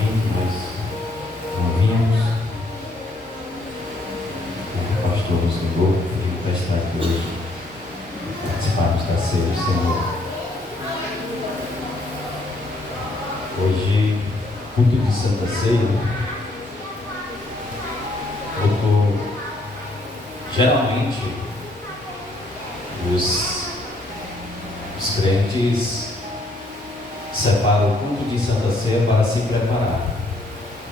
domingo nós não vimos. O pastor nos ligou para estar aqui hoje, participarmos da ceia do Senhor. Hoje, culto de Santa Ceia. Geralmente, os crentes separam o culto de Santa Ceia para se preparar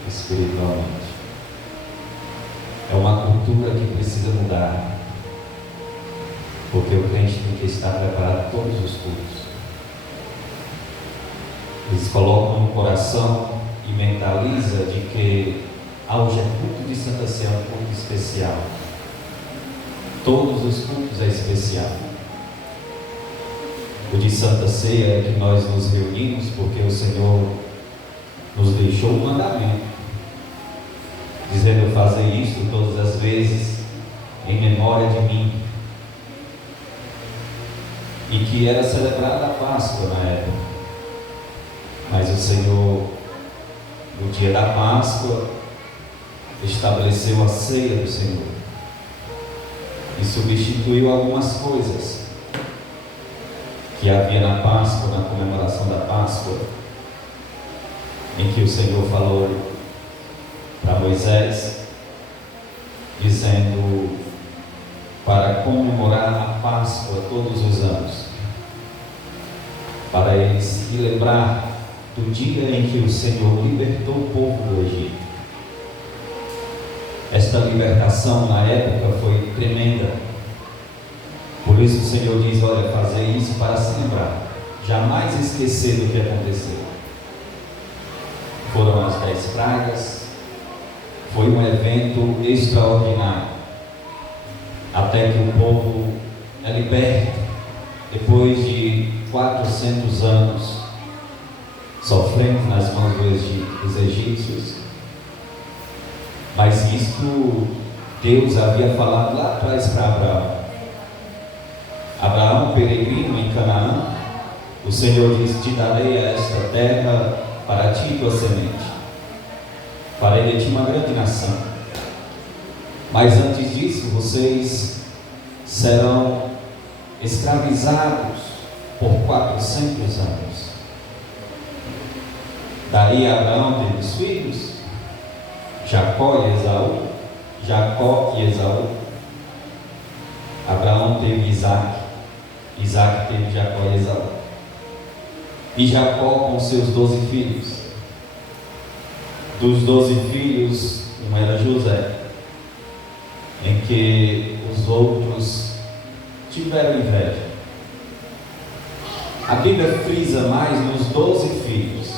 espiritualmente. É uma cultura que precisa mudar, porque o crente tem que estar preparado todos os cultos. Eles colocam no coração e mentaliza de que hoje é culto de Santa Ceia, um culto especial. Todos os cultos é especial. O de Santa Ceia é que nós nos reunimos porque o Senhor nos deixou um mandamento, dizendo fazer isto todas as vezes em memória de mim. E que era celebrada a Páscoa na época. Mas o Senhor, no dia da Páscoa, estabeleceu a ceia do Senhor e substituiu algumas coisas que havia na Páscoa, na comemoração da Páscoa, em que o Senhor falou para Moisés, dizendo para comemorar a Páscoa todos os anos, para eles se lembrar do dia em que o Senhor libertou o povo do Egito. Esta libertação na época foi tremenda. Por isso o Senhor diz, olha, fazer isso para se lembrar, jamais esquecer do que aconteceu. Foram as 10 pragas, foi um evento extraordinário, até que o povo é liberto, depois de 400 anos, sofrendo nas mãos dos egípcios. Mas isto Deus havia falado lá atrás para Abraão. Abraão, peregrino em Canaã, o Senhor disse, te darei esta terra para ti e tua semente. Farei de ti uma grande nação. Mas antes disso, vocês serão escravizados por 400 anos. Daí Abraão teve os filhos, Jacó e Esaú. Abraão teve Isaac teve Jacó e Esaú. E Jacó com seus 12 filhos. Dos 12 filhos, um era José, em que os outros tiveram inveja. A Bíblia frisa mais nos 12 filhos,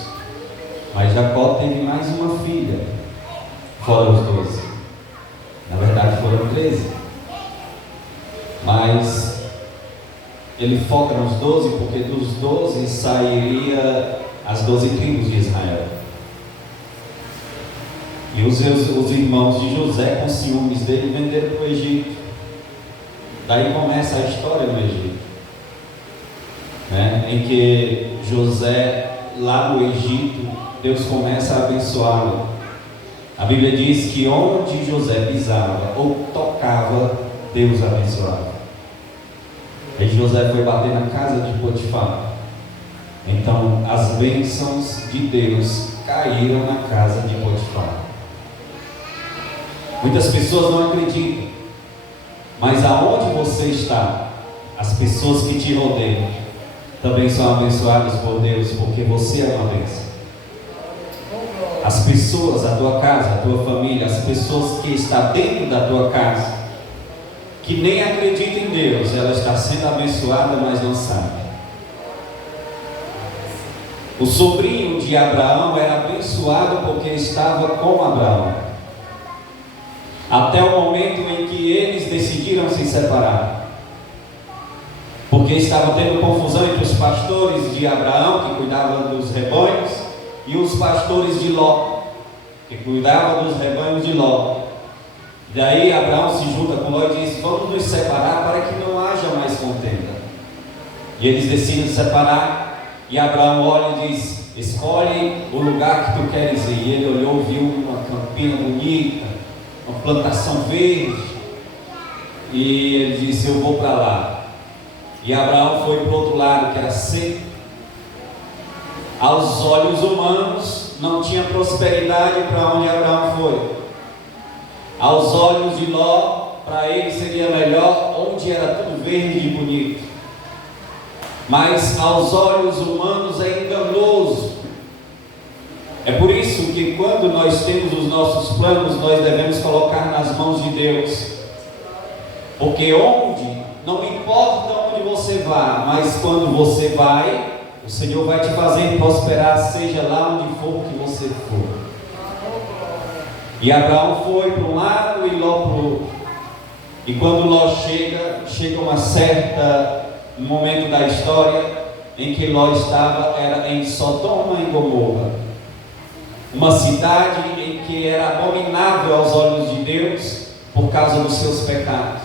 mas Jacó teve mais uma filha, fora os 12. Na verdade foram 13. Mas ele foca nos 12 porque dos 12 sairia as 12 tribos de Israel. E os irmãos de José, com ciúmes dele, venderam para o Egito. Daí começa a história no Egito, em que José, lá no Egito, Deus começa a abençoá-lo. A Bíblia diz que onde José pisava ou tocava, Deus abençoava. E José foi bater na casa de Potifar. Então as bênçãos de Deus caíram na casa de Potifar. Muitas pessoas não acreditam, mas aonde você está, as pessoas que te rodeiam também são abençoadas por Deus, porque você é uma bênção. As pessoas, a tua casa, a tua família, as pessoas que estão dentro da tua casa, que nem acreditam em Deus, ela está sendo abençoada, mas não sabe. O sobrinho de Abraão era abençoado porque estava com Abraão, até o momento em que eles decidiram se separar, porque estava tendo confusão entre os pastores de Abraão, que cuidavam dos rebanhos, e os pastores de Ló, que cuidavam dos rebanhos de Ló. Daí Abraão se junta com Ló e diz, vamos nos separar para que não haja mais contenda. E eles decidem separar, e Abraão olha e diz, escolhe o lugar que tu queres ir. E ele olhou, viu uma campina bonita, uma plantação verde, e ele disse: eu vou para lá. E Abraão foi para o outro lado, que era seco. Aos olhos humanos não tinha prosperidade para onde Abraão foi. Aos olhos de Ló, para ele seria melhor onde era tudo verde e bonito. Mas aos olhos humanos é enganoso. É por isso que quando nós temos os nossos planos, nós devemos colocar nas mãos de Deus. Porque não importa onde você vá, mas quando você vai, o Senhor vai te fazer prosperar, seja lá onde for que você for. E Abraão foi para um lado e Ló para o outro. E quando Ló chega um momento da história em que Ló era em Sodoma e Gomorra, uma cidade em que era abominável aos olhos de Deus por causa dos seus pecados.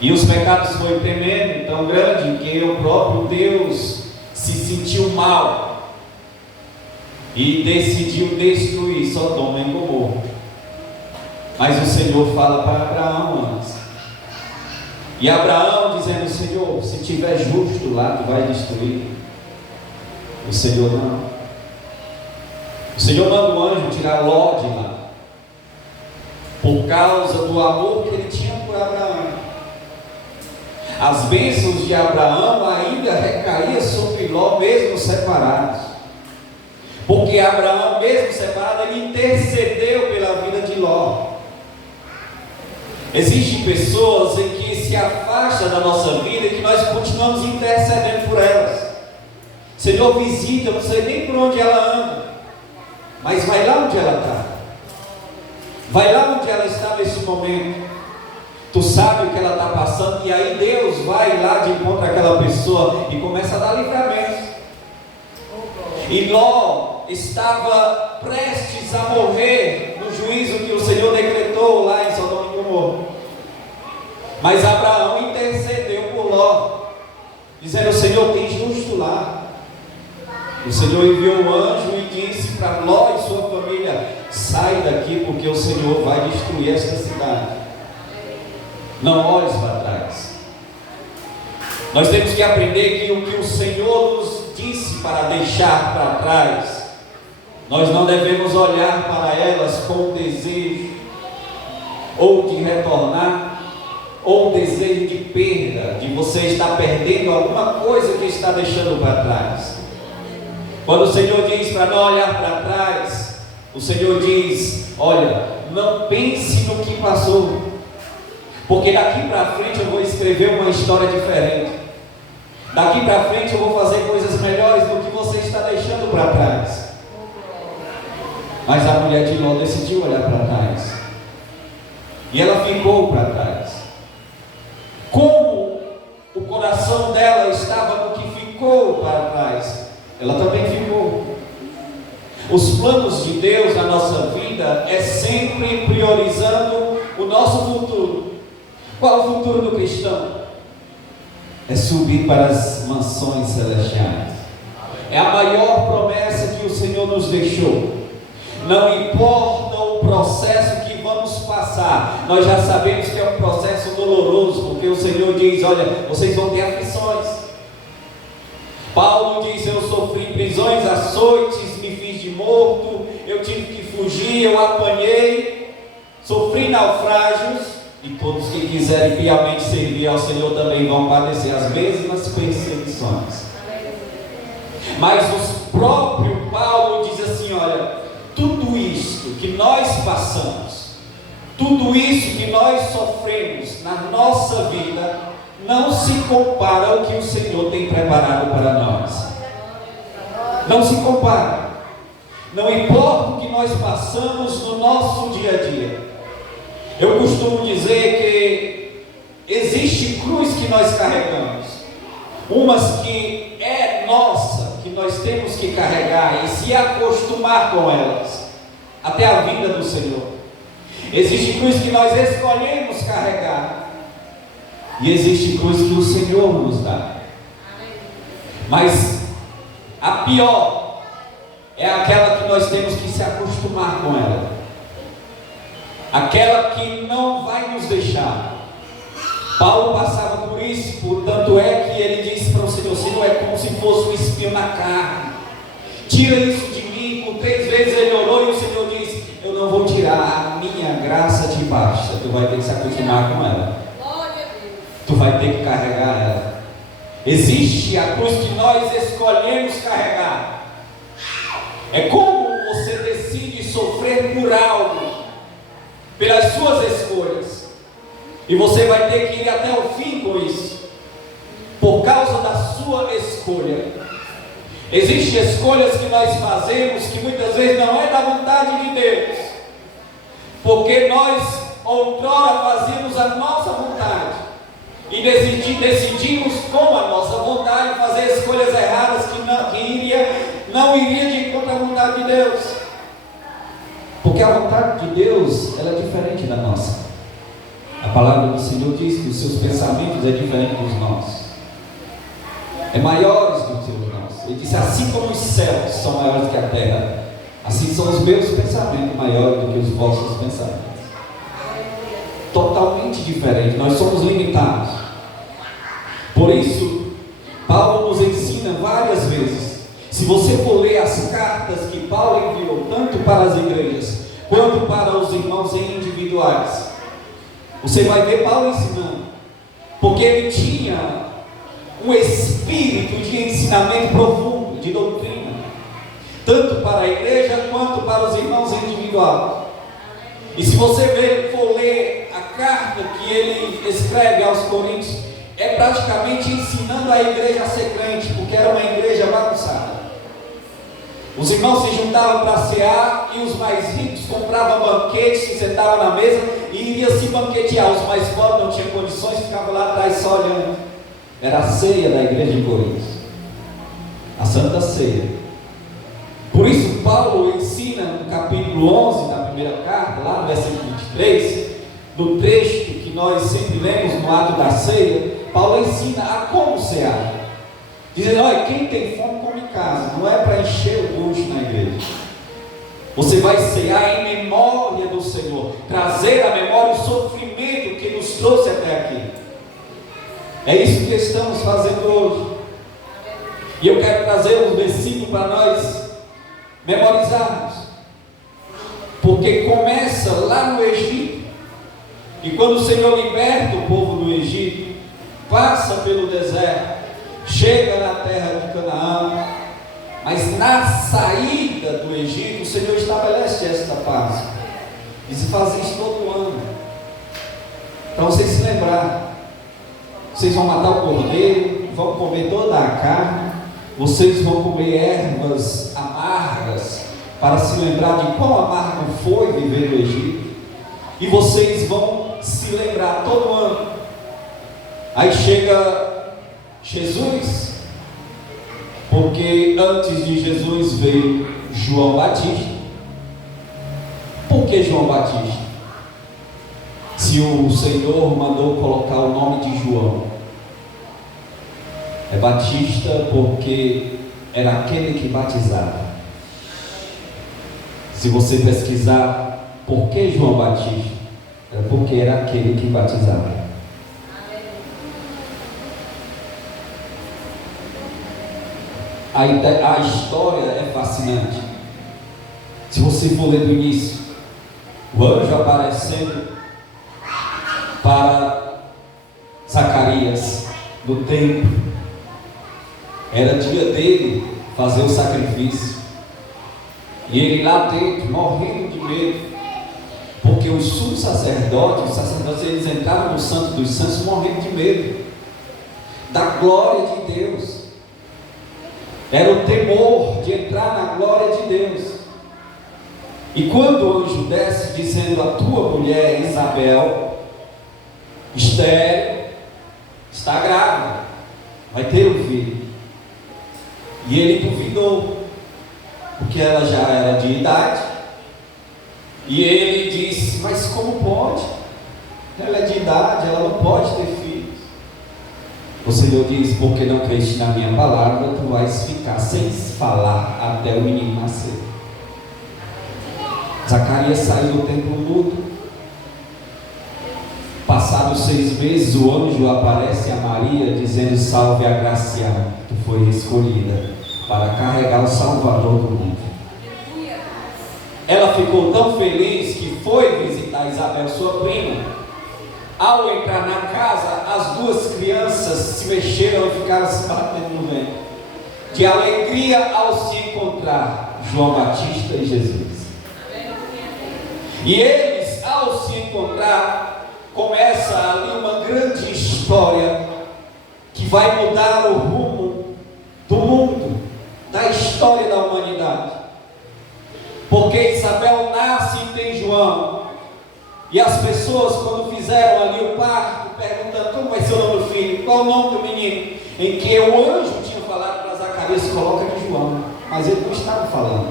E os pecados foram tremendo, tão grande, que o próprio Deus se sentiu mal e decidiu destruir Sodoma e Gomorra. Mas o Senhor fala para Abraão antes. E Abraão dizendo: Senhor, se tiver justo lá, tu vai destruir. O Senhor não. O Senhor manda o anjo tirar Ló de lá, por causa do amor que ele tinha por Abraão. As bênçãos de Abraão ainda recaíam sobre Ló, mesmo separados. Porque Abraão, mesmo separado, ele intercedeu pela vida de Ló. Existem pessoas em que se afastam da nossa vida e que nós continuamos intercedendo por elas. Senhor, visita, não sei nem por onde ela anda, mas vai lá onde ela está. Vai lá onde ela está nesse momento. Tu sabe o que ela está passando, e aí Deus vai lá de encontro àquela pessoa e começa a dar livramento. E Ló estava prestes a morrer no juízo que o Senhor decretou lá em Sodoma e Gomorra. Mas Abraão intercedeu por Ló, dizendo: Senhor, tem justo lá. O Senhor enviou o anjo e disse para Ló e sua família: sai daqui, porque o Senhor vai destruir esta cidade. Não olhes para trás. Nós temos que aprender que o que o Senhor nos disse para deixar para trás, nós não devemos olhar para elas com desejo ou de retornar, ou desejo de perda, de você estar perdendo alguma coisa que está deixando para trás. Quando o Senhor diz para não olhar para trás, o Senhor diz: olha, não pense no que passou, porque daqui para frente eu vou escrever uma história diferente. Daqui para frente eu vou fazer coisas melhores do que você está deixando para trás. Mas a mulher de Ló decidiu olhar para trás, e ela ficou para trás. Como o coração dela estava no que ficou para trás, ela também ficou. Os planos de Deus na nossa vida é sempre priorizando o nosso futuro. Qual o futuro do cristão? É subir para as mansões celestiais. É a maior promessa que o Senhor nos deixou. Não importa o processo que vamos passar, nós já sabemos que é um processo doloroso, porque o Senhor diz: olha, vocês vão ter aflições. Paulo diz: eu sofri prisões, açoites, me fiz de morto, eu tive que fugir, eu apanhei, sofri naufrágios. E todos que quiserem piamente servir ao Senhor também vão padecer as mesmas perseguições. Mas o próprio Paulo diz assim: olha, tudo isso que nós passamos, tudo isso que nós sofremos na nossa vida, não se compara ao que o Senhor tem preparado para nós. Não se compara. Não importa o que nós passamos no nosso dia a dia. Eu costumo dizer que existe cruz que nós carregamos, umas que é nossa, que nós temos que carregar e se acostumar com elas, até a vinda do Senhor. Existe cruz que nós escolhemos carregar, e existe cruz que o Senhor nos dá. Mas a pior é aquela que nós temos que se acostumar com ela, aquela que não vai nos deixar. Paulo passava por isso, portanto é que ele disse para o Senhor: Senhor, é como se fosse um espinho na carne, tira isso de mim. Por 3 vezes ele orou e o Senhor disse: eu não vou tirar, a minha graça te basta. Tu vai ter que se acostumar com ela, tu vai ter que carregar ela. Existe a cruz que nós escolhemos carregar. É como você decide sofrer por algo, pelas suas escolhas, e você vai ter que ir até o fim com isso, por causa da sua escolha. Existem escolhas que nós fazemos que muitas vezes não é da vontade de Deus, porque nós outrora fazíamos a nossa vontade e decidimos com a nossa vontade fazer escolhas erradas que não iria de encontro à vontade de Deus, porque a vontade de Deus ela é diferente da nossa. A palavra do Senhor diz que os seus pensamentos é diferente dos nossos, é maiores do que os nossos. Ele disse: assim como os céus são maiores que a terra, assim são os meus pensamentos maiores do que os vossos pensamentos. Totalmente diferente, nós somos limitados. Por isso, Paulo nos ensina várias vezes. Se você for ler as cartas que Paulo enviou, tanto para as igrejas, quanto para os irmãos individuais, você vai ver Paulo ensinando, porque ele tinha um espírito de ensinamento profundo, de doutrina, tanto para a igreja, quanto para os irmãos individuais. E se você for ler a carta que ele escreve aos Coríntios, é praticamente ensinando a igreja a ser crente, porque era uma igreja bagunçada. Os irmãos se juntavam para cear, e os mais ricos compravam banquetes, se sentavam na mesa e iriam se banquetear. Os mais pobres não tinham condições, ficavam lá atrás só olhando. Era a ceia da igreja de Coríntios, a Santa Ceia. Por isso Paulo ensina no capítulo 11 da primeira carta, lá no versículo 23, no trecho que nós sempre lemos no ato da ceia, Paulo ensina a como cear, dizendo: olha, quem tem fome come em casa, não é para encher o bucho na igreja. Você vai cear em memória do Senhor, trazer à memória o sofrimento que nos trouxe até aqui. É isso que estamos fazendo hoje. E eu quero trazer um versículo para nós memorizarmos, porque começa lá no Egito, e quando o Senhor liberta o povo do Egito, passa pelo deserto, chega na terra de Canaã, mas na saída do Egito, o Senhor estabelece esta Páscoa, e se faz isso todo ano, para vocês se lembrarem. Vocês vão matar o cordeiro, vão comer toda a carne, vocês vão comer ervas amargas, para se lembrar de quão amargo foi viver no Egito, e vocês vão se lembrar todo ano. Aí chega Jesus, porque antes de Jesus veio João Batista. Por que João Batista? Se o Senhor mandou colocar o nome de João, é Batista porque era aquele que batizava. Se você pesquisar por que João Batista, era porque era aquele que batizava. A história é fascinante. Se você for ler do início, o anjo aparecendo para Zacarias no templo, era dia dele fazer o sacrifício, e ele lá dentro morrendo de medo, porque os sumos sacerdotes, eles entraram no Santo dos Santos morrendo de medo da glória de Deus. Era o temor de entrar na glória de Deus. E quando o anjo desce dizendo: a tua mulher Isabel, estéril, está grávida, vai ter um filho. E ele duvidou, porque ela já era de idade. E ele disse: mas como pode? Ela é de idade, ela não pode ter filhos. O Senhor diz: porque não creste na minha palavra, tu vais ficar sem falar até o menino nascer. Zacarias saiu do templo mudo. Passados 6 meses, o anjo aparece a Maria, dizendo: salve agraciada, tu foi escolhida para carregar o Salvador do mundo. Ela ficou tão feliz que foi visitar Isabel, sua prima. Ao entrar na casa, as duas crianças se mexeram e ficaram se batendo no vento, de alegria ao se encontrar João Batista e Jesus. E eles, ao se encontrar, começa ali uma grande história que vai mudar o rumo do mundo, da história da humanidade. Porque Isabel nasce e tem João, e as pessoas, quando fizeram ali o parto, perguntando como vai ser o nome do filho, qual o nome do menino, em que o anjo tinha falado para Zacarias: coloca de João, mas ele não estava falando.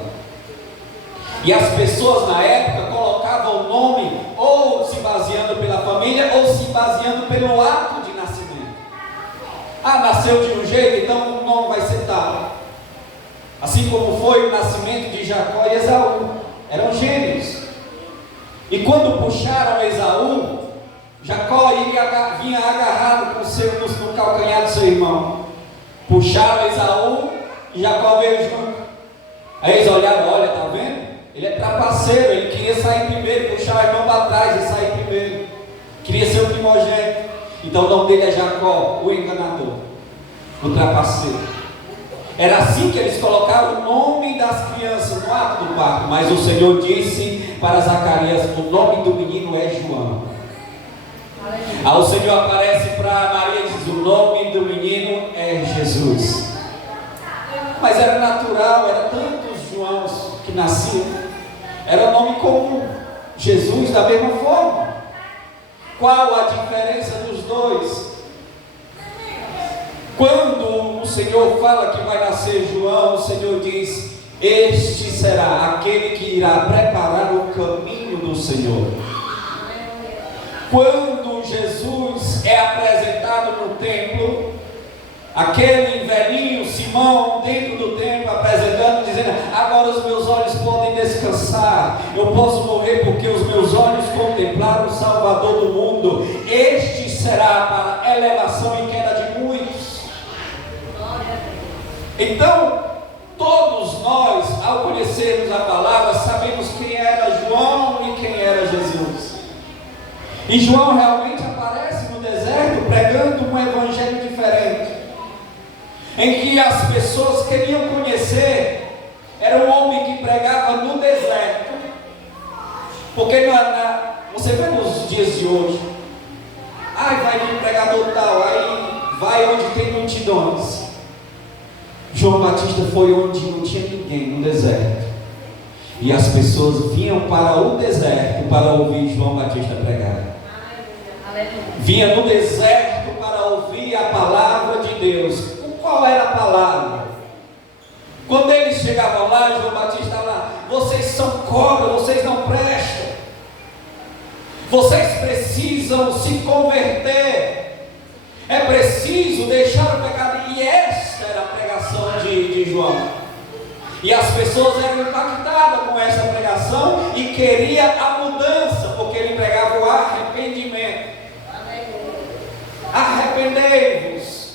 E as pessoas na época colocavam o nome ou se baseando pela família ou se baseando pelo ato de nascimento. Ah, nasceu de um jeito, então o nome vai ser tal. Assim como foi o nascimento de Jacó e Esaú, eram gêmeos. E quando puxaram Esaú, Jacó vinha agarrado no calcanhar do seu irmão. Puxaram Esaú e Jacó veio junto. Aí eles olharam: olha, está vendo? Ele é trapaceiro, ele queria sair primeiro, puxar o irmão para trás e sair primeiro. Queria ser o primogênito. Então o nome dele é Jacó, o enganador, o trapaceiro. Era assim que eles colocaram o nome das crianças no ato do parto. Mas o Senhor disse para Zacarias: o nome do menino é João. Aí o Senhor aparece para Maria e diz: o nome do menino é Jesus. Mas era natural, era tantos Joãos que nasciam, era nome comum. Jesus da mesma forma. Qual a diferença dos dois? Quando o Senhor fala que vai nascer João, o Senhor diz: este será aquele que irá preparar o caminho do Senhor. Quando Jesus é apresentado no templo, aquele velhinho Simão dentro do templo apresentando, dizendo: agora os meus olhos podem descansar, eu posso morrer porque os meus olhos contemplaram o Salvador do mundo. Este será para elevação e queda de muitos. Então, todos nós, ao conhecermos a palavra, sabemos quem era João e quem era Jesus. E João realmente aparece no deserto pregando um evangelho diferente, em que as pessoas queriam conhecer. Era um homem que pregava no deserto, porque você vê nos dias de hoje, vai vir um pregador tal, aí vai onde tem multidões. João Batista foi onde não tinha ninguém, no deserto, e as pessoas vinham para o deserto para ouvir João Batista pregar. Vinha no deserto para ouvir a palavra de Deus. Qual era a palavra? Quando eles chegavam lá, João Batista lá: vocês são cobra, vocês não prestam, vocês precisam se converter, é preciso deixar o pecado. E esta era a pregação de João. E as pessoas eram impactadas com essa pregação e queriam a mudança, porque ele pregava o arrependimento. Arrependei-vos.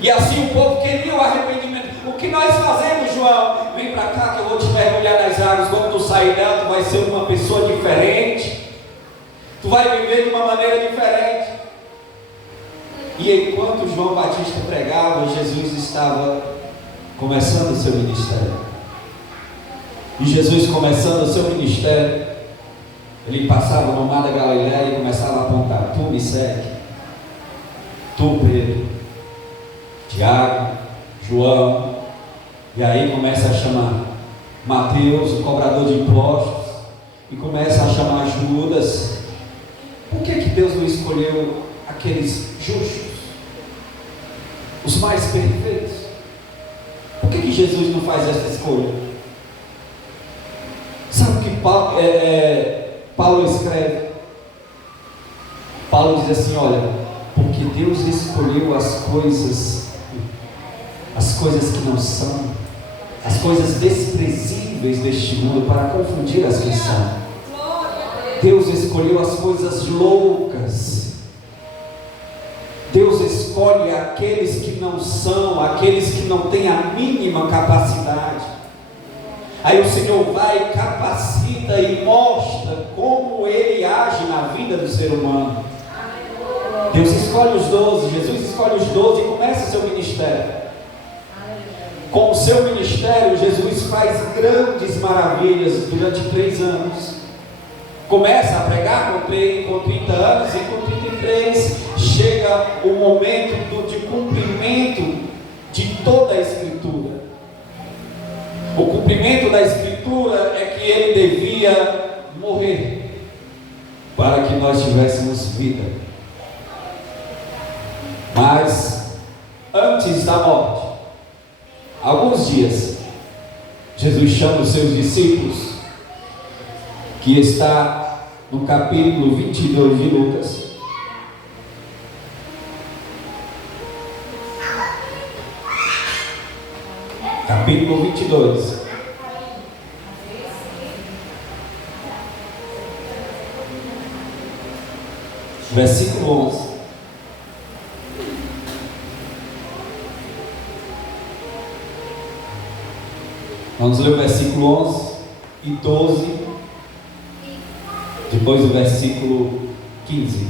E assim o povo queria o arrependimento. O que nós fazemos, João? Vem para cá que eu vou te mergulhar nas águas. Quando tu sair dela, tu vai ser uma pessoa diferente, tu vai viver de uma maneira diferente. E enquanto João Batista pregava, Jesus estava começando o seu ministério. E Jesus começando o seu ministério, ele passava no mar da Galileia e começava a apontar: tu me segue, tu Pedro, Tiago, João. E aí começa a chamar Mateus, o cobrador de impostos, e começa a chamar Judas. Por que Deus não escolheu aqueles justos, os mais perfeitos? Por que Jesus não faz essa escolha? Sabe o que Paulo escreve? Paulo diz assim: olha, porque Deus escolheu as coisas que não são, as coisas desprezíveis deste mundo para confundir as que são. Deus escolheu as coisas loucas. Deus escolhe aqueles que não são, aqueles que não têm a mínima capacidade. Aí o Senhor vai, capacita e mostra como Ele age na vida do ser humano. Deus escolhe os 12, Jesus escolhe os 12 e começa o seu ministério. Com o seu ministério, Jesus faz grandes maravilhas durante 3 anos. Começa a pregar com 30 anos e com 33 chega o momento de cumprimento de toda a Escritura. O cumprimento da Escritura é que Ele devia morrer para que nós tivéssemos vida. Mas antes da morte, alguns dias, Jesus chama os seus discípulos, que está no capítulo 22 de Lucas. Capítulo 22. Versículo 11. Vamos ler o versículo 11 e 12, depois o versículo 15.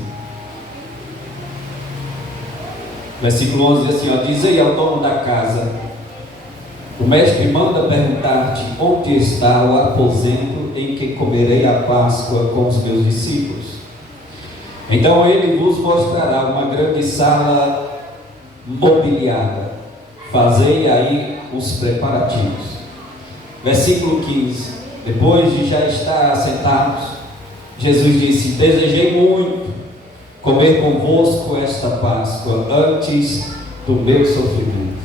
Versículo 11 diz assim: dizei ao dono da casa: o mestre manda perguntar-te onde está o aposento em que comerei a Páscoa com os meus discípulos. Então ele vos mostrará uma grande sala mobiliada. Fazei aí os preparativos. Versículo 15. Depois de já estar assentados, Jesus disse: desejei muito comer convosco esta Páscoa antes do meu sofrimento.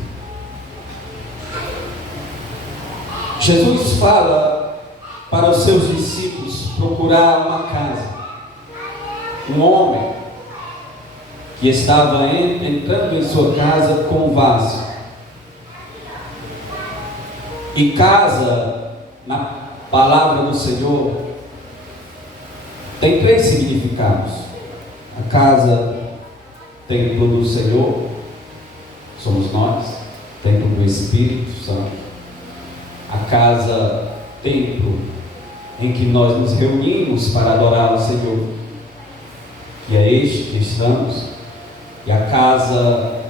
Jesus fala para os seus discípulos procurar uma casa. Um homem que estava entrando em sua casa com um vaso. E casa, na palavra do Senhor, tem 3 significados. A casa, templo do Senhor, somos nós, templo do Espírito Santo. A casa, templo, em que nós nos reunimos para adorar o Senhor, que é este que estamos. E a casa,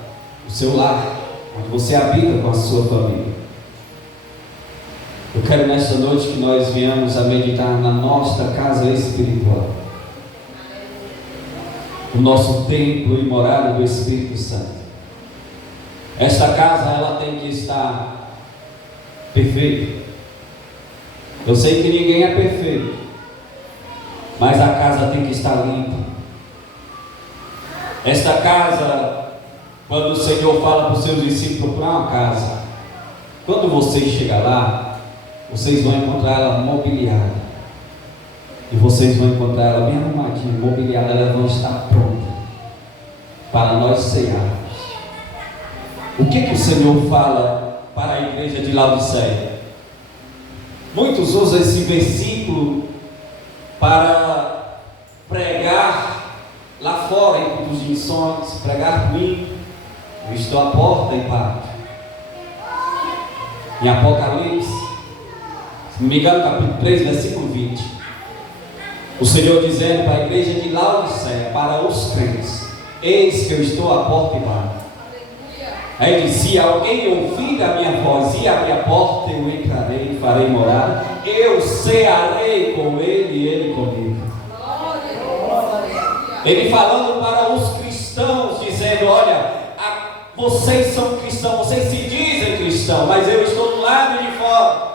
o seu lar, onde você habita com a sua família. Eu quero nesta noite que nós venhamos a meditar na nossa casa espiritual, o nosso templo e morada do Espírito Santo. Esta casa, ela tem que estar perfeita. Eu sei que ninguém é perfeito, mas a casa tem que estar limpa. Esta casa, quando o Senhor fala para os seus discípulos procurar uma casa, quando vocês chegar lá, vocês vão encontrar ela mobiliada. E vocês vão encontrar ela bem arrumadinha, mobiliada. Ela vai estar pronta para nós cearmos. O que o Senhor fala para a igreja de Laodiceia? Muitos usam esse versículo para pregar lá fora, em cultos de missões, pregar comigo. Eu estou à porta e bato. Em Apocalipse, se não me engano, capítulo 3, versículo 20, o Senhor dizendo para a igreja de Laodiceia, para os crentes: eis que eu estou à porta e bato. Aí ele disse: se alguém ouvir a minha voz e abrir a porta, eu entrarei e farei morada, eu cearei com ele e ele comigo. Ele falando para os cristãos, dizendo: olha, vocês são cristãos, vocês se dizem cristãos, mas eu estou do lado de fora.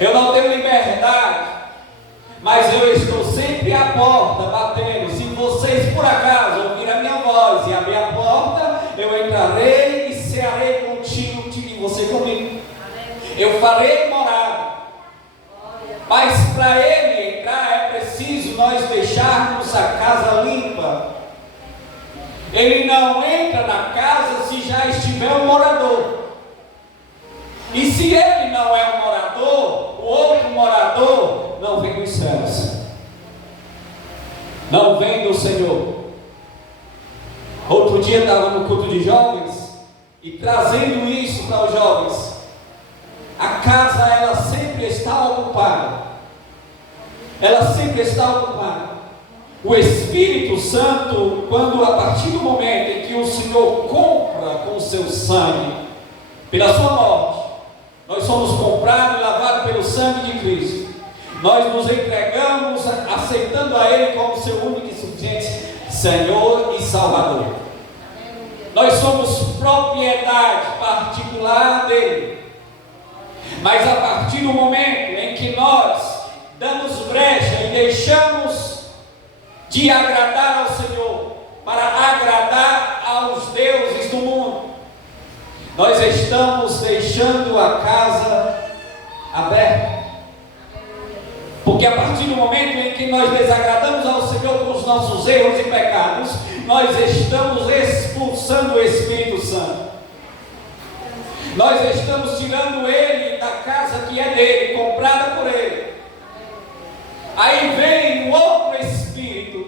Eu não tenho liberdade, mas eu estou sempre à porta batendo. Se vocês por acaso ouvirem a minha voz e abrir a porta, eu entrarei e cearei contigo e você comigo. Eu farei morada. Mas para ele entrar é preciso nós deixarmos a casa limpa. Ele não entra na casa se já estiver um morador. E se ele não é um morador, o outro morador não vem dos céus, não vem do Senhor. Outro dia estava no culto de jovens e trazendo isso para os jovens. A casa, ela sempre está ocupada. Ela sempre está ocupada. O Espírito Santo, quando a partir do momento em que o Senhor compra com o seu sangue, pela sua morte, nós somos comprados e lavados pelo sangue de Cristo. Nós nos entregamos, aceitando a Ele como seu único e suficiente Senhor e Salvador. Nós somos propriedade particular dele. Mas a partir do momento em que nós damos brecha e deixamos de agradar ao Senhor para agradar aos deuses do mundo, nós estamos deixando a casa aberta. Porque a partir do momento em que nós desagradamos ao Senhor com os nossos erros e pecados, nós estamos expulsando o Espírito Santo. Nós estamos tirando ele da casa que é dele, comprada por ele. Aí vem um outro Espírito.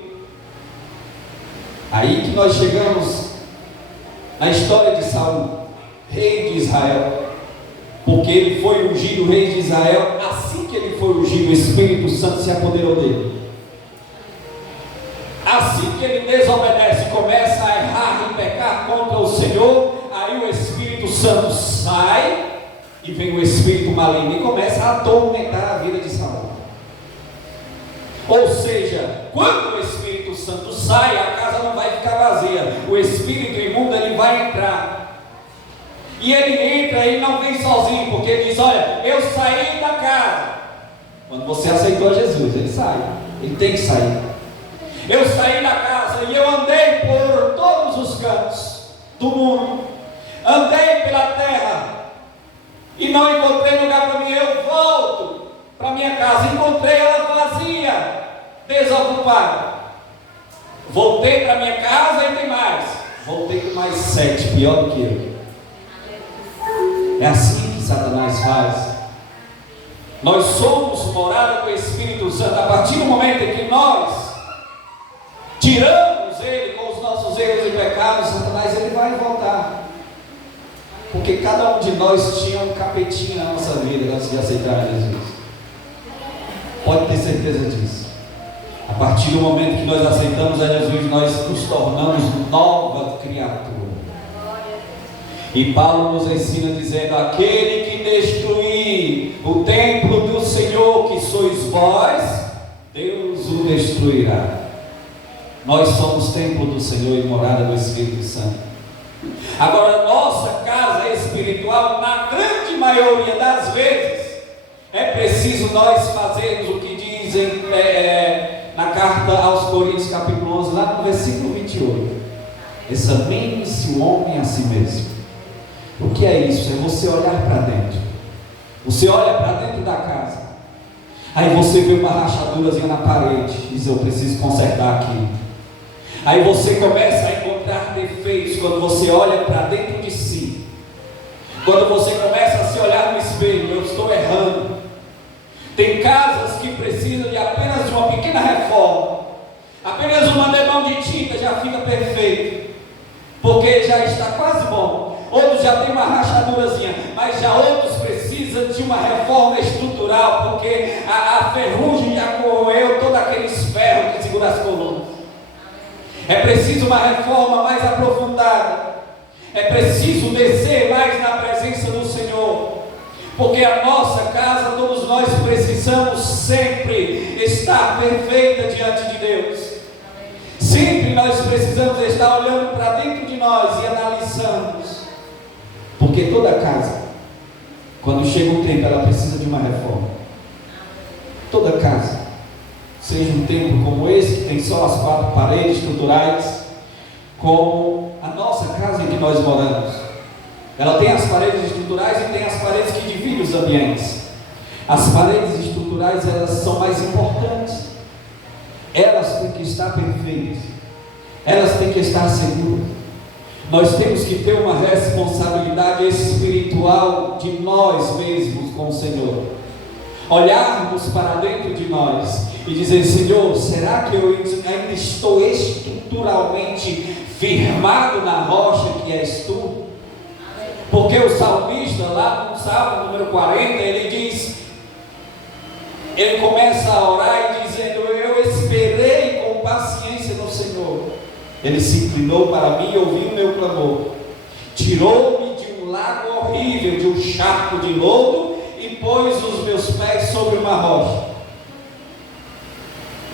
Aí que nós chegamos na história de Saul, rei de Israel. Porque ele foi ungido rei de Israel. Assim que ele foi ungido, o Espírito Santo se apoderou dele. Assim que ele desobedece, começa a errar e pecar contra o Senhor, aí o Espírito Santo sai e vem o espírito maligno e começa a atormentar a vida de Saul. Ou seja, quando o Espírito Santo sai, a casa não vai ficar vazia. O espírito imundo, ele vai entrar. E ele entra e não vem sozinho, porque ele diz: olha, eu saí da casa. Quando você aceitou Jesus, ele sai. Ele tem que sair. Eu saí da casa e eu andei por todos os cantos do mundo. Andei pela terra e não encontrei lugar para mim. Eu volto para minha casa. Encontrei ela vazia, desocupada. Voltei para minha casa e tem mais. Voltei com mais 7, pior do que eu. É assim que Satanás faz. Nós somos morada com o Espírito Santo. A partir do momento em que nós tiramos ele com os nossos erros e pecados, Satanás ele vai voltar. Porque cada um de nós tinha um capetinho na nossa vida antes de aceitar Jesus. Pode ter certeza disso. A partir do momento que nós aceitamos a Jesus, nós nos tornamos nova criatura. E Paulo nos ensina dizendo: aquele que destruir o templo do Senhor, que sois vós, Deus o destruirá. Nós somos templo do Senhor e morada do Espírito Santo. Agora, nossa casa espiritual, na grande maioria das vezes, é preciso nós fazermos o que dizem na carta aos Coríntios, capítulo 11, lá no versículo 28. Examine-se o homem a si mesmo. O que é isso? É você olhar para dentro. Você olha para dentro da casa. Aí você vê uma rachadurazinha na parede e diz: eu preciso consertar aqui. Aí você começa a encontrar defeitos quando você olha para dentro de si. Quando você começa a se olhar no espelho: eu estou errando. Tem casas que precisam de apenas de uma pequena reforma. Apenas um demão de tinta já fica perfeito, porque já está quase bom. Outros já tem uma rachadurazinha, mas já outros precisam de uma reforma estrutural, porque a ferrugem já corroeu todo aqueles ferros que seguram as colunas. É preciso uma reforma mais aprofundada. É preciso descer mais na presença do Senhor, porque a nossa casa, todos nós precisamos sempre estar perfeita diante de Deus. Sempre nós precisamos estar olhando para dentro de nós e analisando. Porque toda casa, quando chega um tempo, ela precisa de uma reforma. Toda casa, seja um templo como esse, que tem só as 4 paredes estruturais, como a nossa casa em que nós moramos. Ela tem as paredes estruturais e tem as paredes que dividem os ambientes. As paredes estruturais, elas são mais importantes. Elas têm que estar perfeitas. elas têm que estar seguras. Nós temos que ter uma responsabilidade espiritual de nós mesmos com o Senhor. Olharmos para dentro de nós e dizer: Senhor, será que eu ainda estou estruturalmente firmado na rocha que és Tu? Porque o salmista, lá no Salmo número 40, ele diz, ele começa a orar e dizendo: eu esperei com paciência no Senhor. Ele se inclinou para mim e ouviu o meu clamor. Tirou-me de um lago horrível, de um charco de lodo, e pôs os meus pés sobre uma rocha.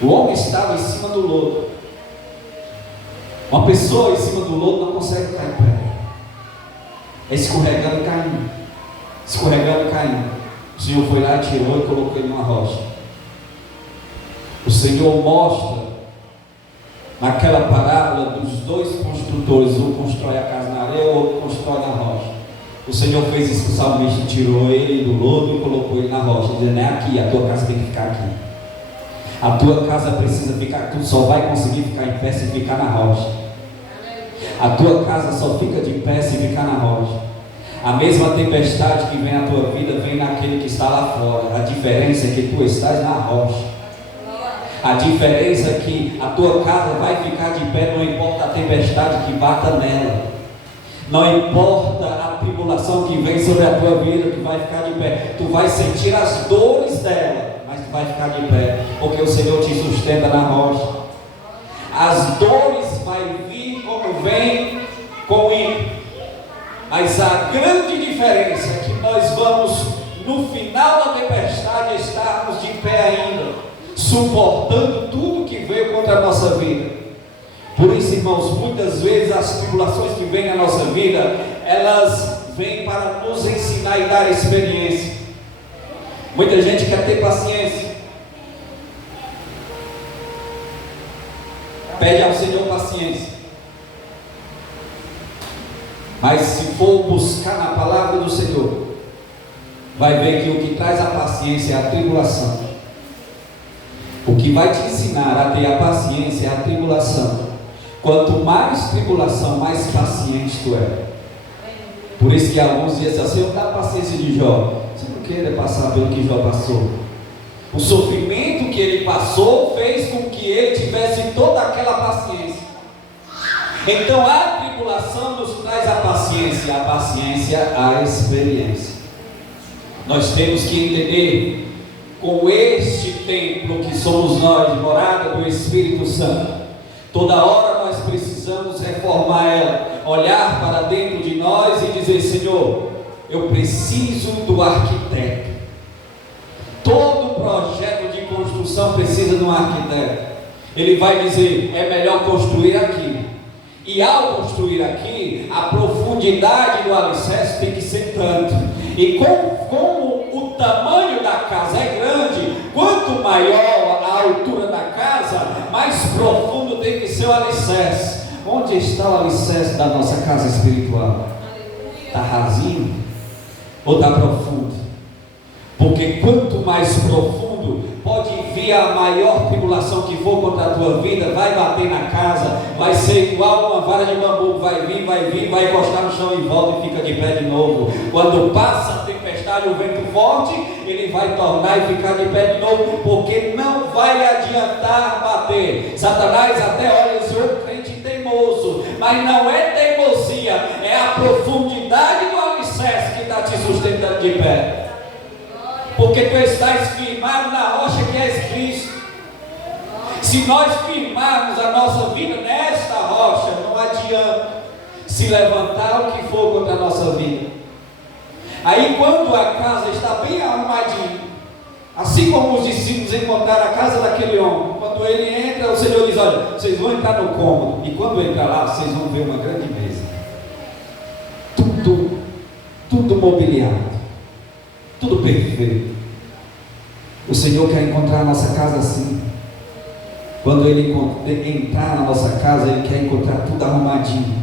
O homem estava em cima do lodo. Uma pessoa em cima do lodo não consegue cair em pé. É escorregando e caindo. Escorregando e caindo. O Senhor foi lá e tirou e colocou ele numa rocha. O Senhor mostra naquela parábola dos dois construtores. Um constrói a casa na areia, o outro constrói na rocha. O Senhor fez isso com o salmista, tirou ele do lodo e colocou ele na rocha, dizendo: é aqui, a tua casa tem que ficar aqui. A tua casa precisa ficar, tu só vai conseguir ficar em pé se ficar na rocha. A tua casa só fica de pé se ficar na rocha. A mesma tempestade que vem na tua vida vem naquele que está lá fora. A diferença é que tu estás na rocha. A diferença é que a tua casa vai ficar de pé, não importa a tempestade que bata nela. Não importa a tribulação que vem sobre a tua vida, tu vai ficar de pé. Tu vai sentir as dores dela, mas tu vai ficar de pé, porque o Senhor te sustenta na rocha. As dores vai vir como vem com o ímpio, mas a grande diferença é que nós vamos, no final da tempestade, estarmos de pé ainda, suportando tudo que veio contra a nossa vida. Por isso, irmãos, muitas vezes as tribulações que vêm na nossa vida, elas vêm para nos ensinar e dar experiência. Muita gente quer ter paciência, pede ao Senhor paciência, mas se for buscar na palavra do Senhor, vai ver que o que traz a paciência é a tribulação. O que vai te ensinar a ter a paciência é a tribulação. Quanto mais tribulação, mais paciente tu é. Por isso que alguns dizem assim: Senhor, dá a paciência de Jó. Você não queira passar pelo que Jó passou. O sofrimento que ele passou fez com que ele tivesse toda aquela paciência. Então a tribulação nos traz a paciência, a experiência. Nós temos que entender, com este templo que somos nós, morada do Espírito Santo, toda hora nós precisamos reformar ela, olhar para dentro de nós e dizer: Senhor, eu preciso do arquiteto. Todo projeto de construção precisa de um arquiteto. Ele vai dizer: é melhor construir aqui. E ao construir aqui, a profundidade do alicerce tem que ser tanto. E como o tamanho da casa é grande, quanto maior a altura da casa, mais profundo tem que ser o alicerce. Onde está o alicerce da nossa casa espiritual? Está rasinho ou está profundo? Porque quanto mais profundo, pode vir a maior tribulação que for contra a tua vida, vai bater na casa, vai ser igual uma vara de bambu, vai vir, vai encostar no chão e volta e fica de pé de novo. Quando passa a tempestade, o vento forte, ele vai tornar e ficar de pé de novo, porque não vai adiantar bater. Satanás até olha e diz: o crente teimoso, mas não é teimosia, é a profundidade do alicerce que está te sustentando de pé. Porque tu estás firmado na rocha que és Cristo. Se nós firmarmos a nossa vida nesta rocha, não adianta se levantar o que for contra a nossa vida. Aí quando a casa está bem arrumadinha, assim como os discípulos encontraram a casa daquele homem, quando ele entra, o Senhor diz: olha, vocês vão entrar no cômodo, e quando entrar lá, vocês vão ver uma grande mesa, tudo mobiliado, tudo perfeito. O Senhor quer encontrar a nossa casa assim. Quando Ele entrar na nossa casa, Ele quer encontrar tudo arrumadinho,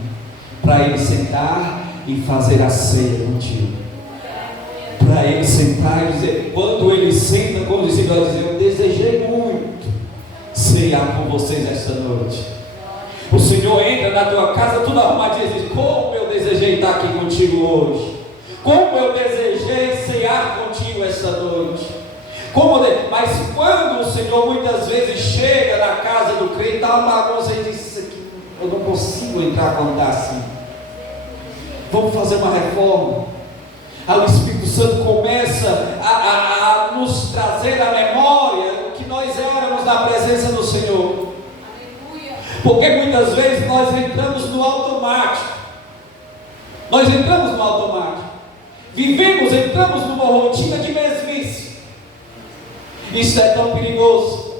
para Ele sentar e fazer a ceia contigo. Para Ele sentar e dizer, quando Ele senta com os discípulos, dizer: eu desejei muito ceiar com vocês esta noite. O Senhor entra na tua casa, tudo arrumadinho, e diz: como eu desejei estar aqui contigo hoje. Como eu desejei cear contigo esta noite. Mas quando o Senhor muitas vezes chega na casa do crente, está uma bagunça e diz: isso aqui, eu não consigo entrar quando está assim. Vamos fazer uma reforma. Aí o Espírito Santo começa a nos trazer à memória o que nós éramos na presença do Senhor. Porque muitas vezes nós entramos no automático. Entramos numa rotina de mesmice. Isso é tão perigoso.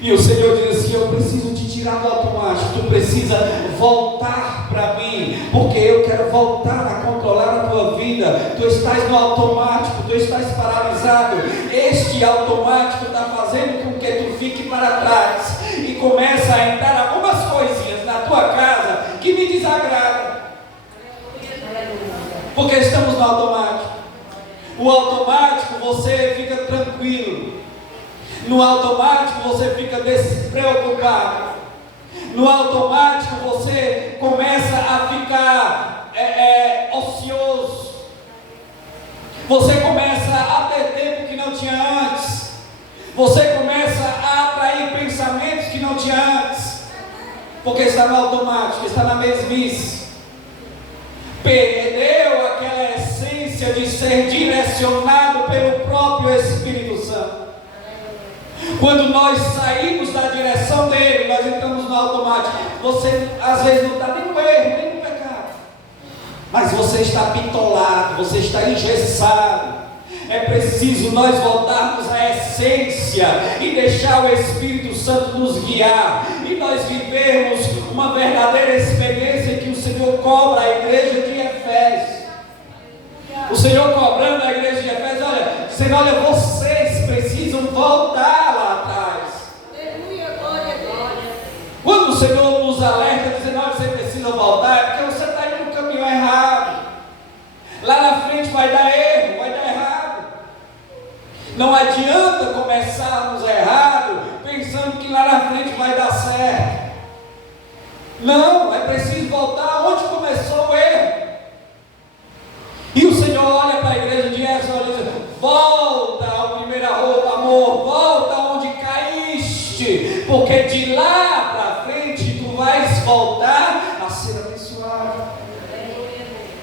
E o Senhor diz assim: eu preciso te tirar do automático. Tu precisa voltar para mim, porque eu quero voltar a controlar a tua vida. Tu estás no automático, tu estás paralisado. Este automático está fazendo com que tu fique para trás e começa a entrar algumas coisinhas na tua casa que me desagradam, porque estamos no automático. O automático, você fica tranquilo. No automático você fica despreocupado. No automático você começa a ficar ocioso. Você começa a ter tempo que não tinha antes. Você começa a atrair pensamentos que não tinha antes, porque está no automático, está na mesmice. Perdeu aquela essência de ser direcionado pelo próprio Espírito Santo. Quando nós saímos da direção dele, nós entramos no automático. Você às vezes não está nem no erro, nem no pecado, mas você está bitolado, você está engessado. É preciso nós voltarmos à essência e deixar o Espírito Santo nos guiar, e nós vivermos uma verdadeira experiência que o Senhor cobra a igreja de Efésios. O Senhor cobrando a igreja de Efésios: olha, Senhor, olha, vocês precisam voltar lá atrás. Aleluia, glória a Deus. Quando o Senhor nos alerta, dizendo: olha, você precisa voltar, é porque você está indo no caminho errado. Lá na frente vai dar erro, vai dar errado. Não adianta começarmos errado pensando que lá na frente vai dar certo. Não, é preciso voltar onde começou o erro. E o Senhor olha para a igreja de Éfeso e diz: volta ao primeiro amor, volta onde caíste, porque de lá para frente tu vais voltar a ser abençoado.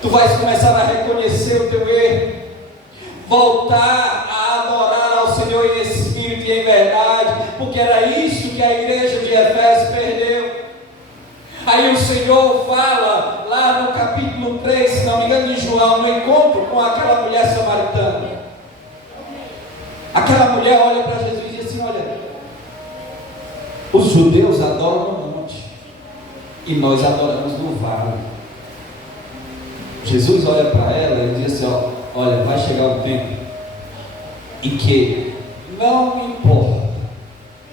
Tu vais começar a reconhecer o teu erro, voltar a adorar ao Senhor em espírito e em verdade, porque era isso que a igreja de Efésios perdeu. Aí o Senhor fala lá no capítulo 3, se não me engano, de João, no encontro com aquela mulher samaritana. Aquela mulher olha para Jesus e diz assim: olha, os judeus adoram no monte e nós adoramos no vale. Jesus olha para ela e diz assim: olha, vai chegar um tempo em que não importa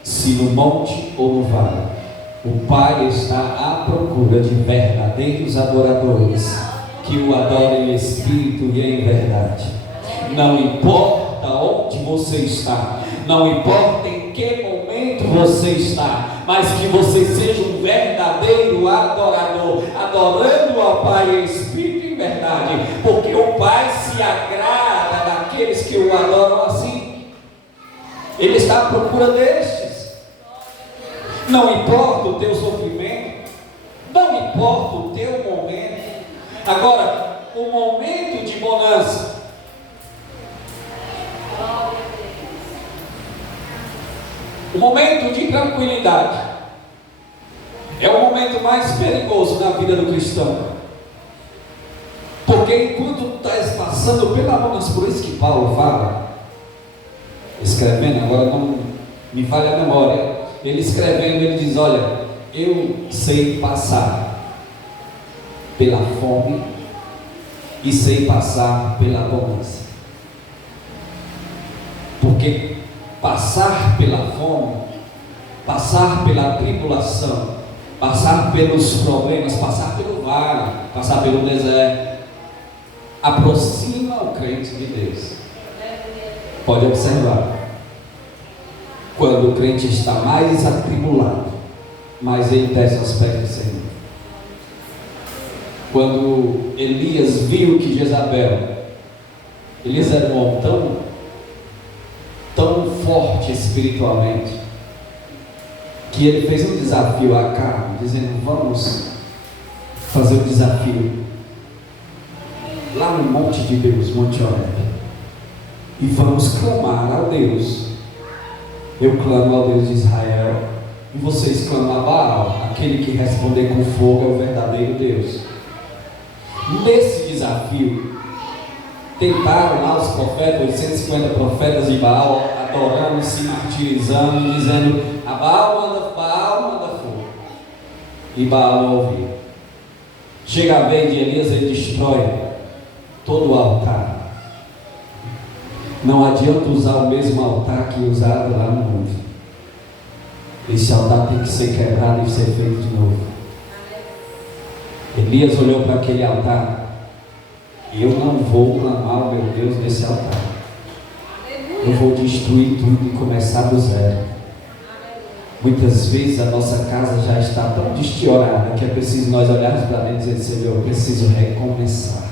se no monte ou no vale, o Pai está à procura de verdadeiros adoradores que o adorem em espírito e em verdade. Não importa onde você está, não importa em que momento você está, mas que você seja um verdadeiro adorador, adorando ao Pai em espírito e em verdade, porque o Pai se agrada daqueles que o adoram assim. Ele está à procura destes. Não importa o teu sofrimento, não importa o teu momento. Agora, o momento de bonança, o momento de tranquilidade, é o momento mais perigoso na vida do cristão. Porque enquanto tu estás passando pela bonança, por isso que Paulo fala, escrevendo, agora não me falha a memória, ele escrevendo, ele diz: olha, eu sei passar pela fome e sei passar pela bonança. Porque passar pela fome, passar pela tribulação, passar pelos problemas, passar pelo vale, passar pelo deserto, aproxima o crente de Deus. Pode observar. Quando o crente está mais atribulado, mas ele desce aos pés do Senhor. Quando Elias viu que Elias era um homem tão forte espiritualmente, que ele fez um desafio a Acabe, dizendo: vamos fazer um desafio lá no monte de Deus, Monte Horebe, e vamos clamar ao Deus. Eu clamo ao Deus de Israel, e vocês clamam a Baal. Aquele que responder com fogo é o verdadeiro Deus. Nesse desafio, tentaram lá os profetas, 850 profetas de Baal, adorando, se martirizando, dizendo: a Baal manda fogo. E Baal não ouviu. Chega a vez de Elias, ele destrói todo o altar. Não adianta usar o mesmo altar que usado lá no monte. Esse altar tem que ser quebrado e ser feito de novo. Elias olhou para aquele altar: eu não vou clamar o meu Deus nesse altar. Eu vou destruir tudo e começar do zero. Muitas vezes a nossa casa já está tão desfiorada que é preciso nós olharmos para dentro e dizer: Senhor, eu preciso recomeçar,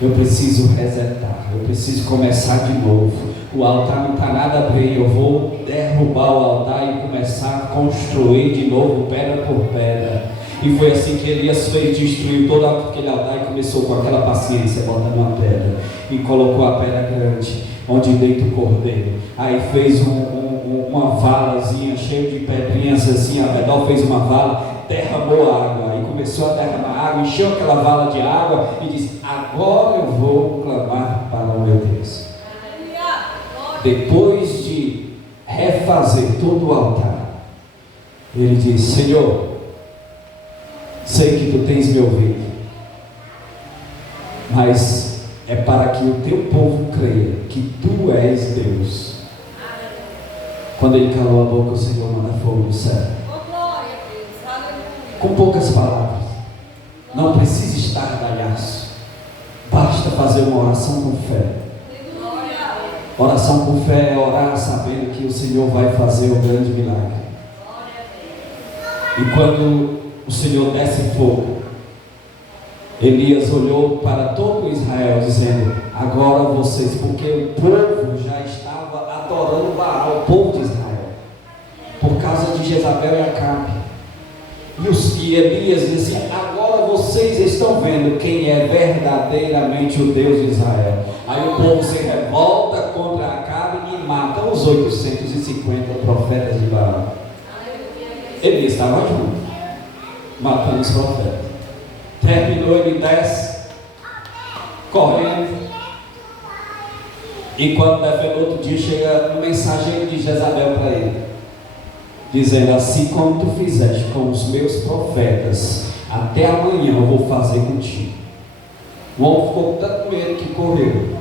eu preciso resetar, eu preciso começar de novo. O altar não está nada bem, eu vou derrubar o altar e começar a construir de novo, pedra por pedra. E foi assim que Elias fez, destruiu todo aquele altar e começou com aquela paciência, botando uma pedra e colocou a pedra grande onde deita o cordeiro. Aí fez uma valazinha cheia de pedrinhas assim ao redor, fez uma vala, derramou água. Aí começou a derramar água, encheu aquela vala de água e disse: agora eu vou clamar para o meu Deus. Depois de refazer todo o altar, ele disse: Senhor, sei que tu tens me ouvido, mas é para que o teu povo creia que tu és Deus. Quando ele calou a boca, o Senhor manda fogo do céu. Com poucas palavras, não precisa estardalhaço, basta fazer uma oração com fé. Oração com fé é orar sabendo que o Senhor vai fazer o grande milagre. E quando o Senhor desce fogo, Elias olhou para todo Israel dizendo: agora vocês, porque o povo já estava adorando Baal, o povo de Israel, por causa de Jezabel e Acabe. E Elias disse: agora vocês estão vendo quem é verdadeiramente o Deus de Israel. Aí o povo se revolta contra Acabe e mata os 850 profetas de Baal. Elias estava junto, matando os profetas. Terminou, ele desce correndo, e quando no outro dia chega um mensageiro de Jezabel para ele, dizendo: assim como tu fizeste com os meus profetas, até amanhã eu vou fazer contigo. O homem ficou com tanto medo que correu,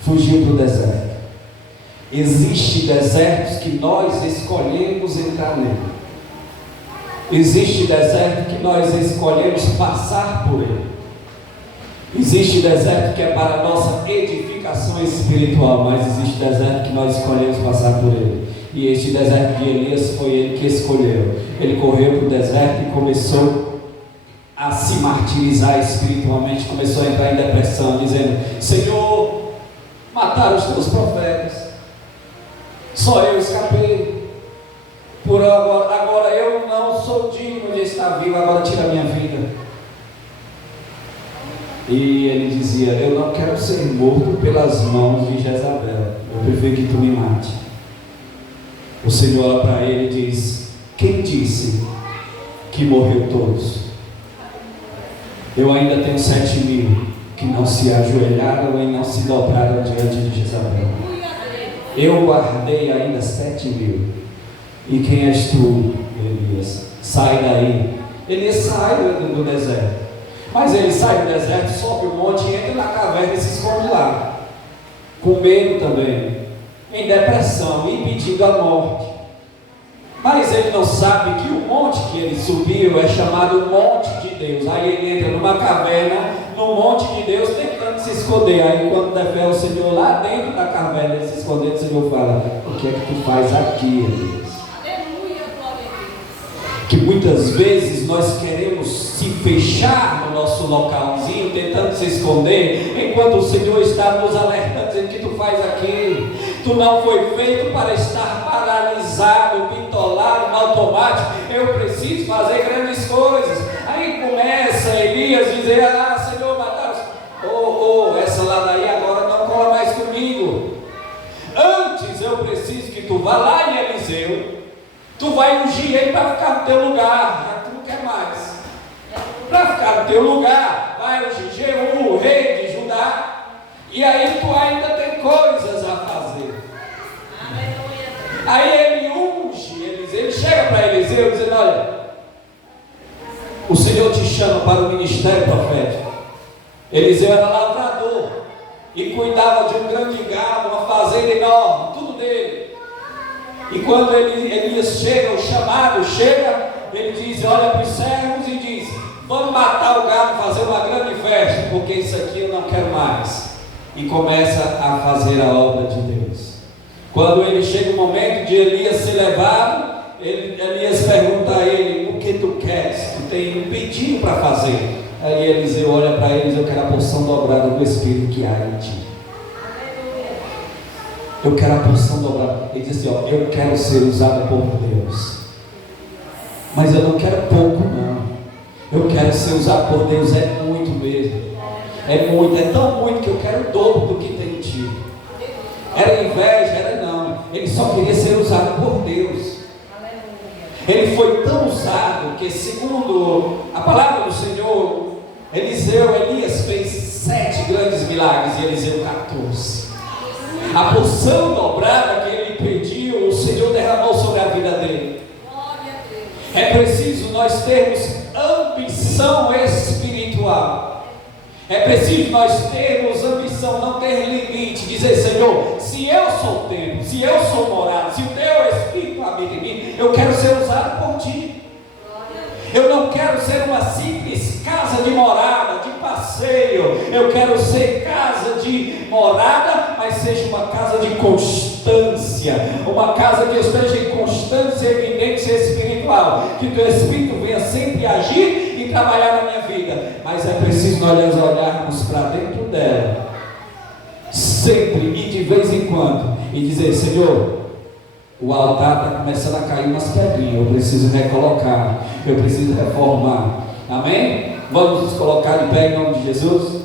fugiu para o deserto. Existem desertos que nós escolhemos entrar nele. Existe deserto que nós escolhemos passar por ele. Existe deserto que é para a nossa edificação espiritual, mas existe deserto que nós escolhemos passar por ele. E este deserto de Elias foi ele que escolheu. Ele correu para o deserto e começou a se martirizar espiritualmente, começou a entrar em depressão, dizendo: Senhor, mataram os teus profetas, só eu escapei. Por agora eu não sou digno de estar vivo, agora tira a minha vida. E ele dizia: eu não quero ser morto pelas mãos de Jezabel, eu prefiro que tu me mate. O Senhor olha para ele e diz: quem disse que morreu todos? Eu ainda tenho 7.000 que não se ajoelharam e não se dobraram diante de Jezabel. Eu guardei ainda 7.000. E quem és tu, Elias? Sai daí. Elias sai do deserto. Mas ele sai do deserto, sobe o monte, entra na caverna e se esconde lá. Com medo também. Em depressão e pedindo a morte. Mas ele não sabe que o monte que ele subiu é chamado Monte de Deus. Aí ele entra numa caverna, no Monte de Deus, tentando se esconder. Aí quando der o Senhor lá dentro da caverna, ele se esconder, o Senhor fala: o que é que tu faz aqui, Elias? Que muitas vezes nós queremos se fechar no nosso localzinho, tentando se esconder, enquanto o Senhor está nos alertando, dizendo que tu faz aquilo. Tu não foi feito para estar paralisado, bitolado, no automático. Eu preciso fazer grandes coisas. Aí começa Elias a dizer: ah, Senhor, mataram. Essa ladainha agora não cola mais comigo. Antes eu preciso que tu vá lá em Eliseu. Tu vai ungir ele para ficar no teu lugar. Já tu não quer mais. Para ficar no teu lugar, vai ungir Jeú, o rei de Judá. E aí tu ainda tem coisas a fazer. Aí ele unge Eliseu. Ele chega para Eliseu dizendo: olha, o Senhor te chama para o ministério profético. Eliseu era lavrador e cuidava de um grande gado, uma fazenda enorme, tudo dele. E quando Elias chega, o chamado chega, ele diz: olha para os servos e diz: vamos matar o gado, fazer uma grande festa, porque isso aqui eu não quero mais. E começa a fazer a obra de Deus. Quando ele chega o momento de Elias ser levado, Elias pergunta a ele: o que tu queres? Tu tem um pedido para fazer. Aí Eliseu olha para eles: eu quero a porção dobrada do Espírito que há em ti. Eu quero a porção dobrada. Ele diz assim: ó, eu quero ser usado por Deus, mas eu não quero pouco não. Eu quero ser usado por Deus, é muito mesmo. É muito, é tão muito que eu quero o dobro do que tem em ti. Era inveja, era não. Ele só queria ser usado por Deus. Ele foi tão usado que, segundo a palavra do Senhor, Elias fez 7 grandes milagres e Eliseu 14. A porção dobrada que ele pediu, o Senhor derramou sobre a vida dele. É preciso nós termos ambição espiritual. É preciso nós termos ambição, não ter limite. Dizer: Senhor, se eu sou o templo, se eu sou morado, se o teu Espírito habita em mim, eu quero ser usado por ti. Eu não quero ser uma simples casa de morada, de passeio. Eu quero ser casa de morada, mas seja uma casa de constância. Uma casa que eu esteja em constância, evidência espiritual. Que o teu Espírito venha sempre agir e trabalhar na minha vida. Mas é preciso nós olharmos para dentro dela, sempre e de vez em quando, e dizer: Senhor, o altar está começando a cair umas pedrinhas, eu preciso recolocar, eu preciso reformar. Amém? Vamos nos colocar de pé em nome de Jesus.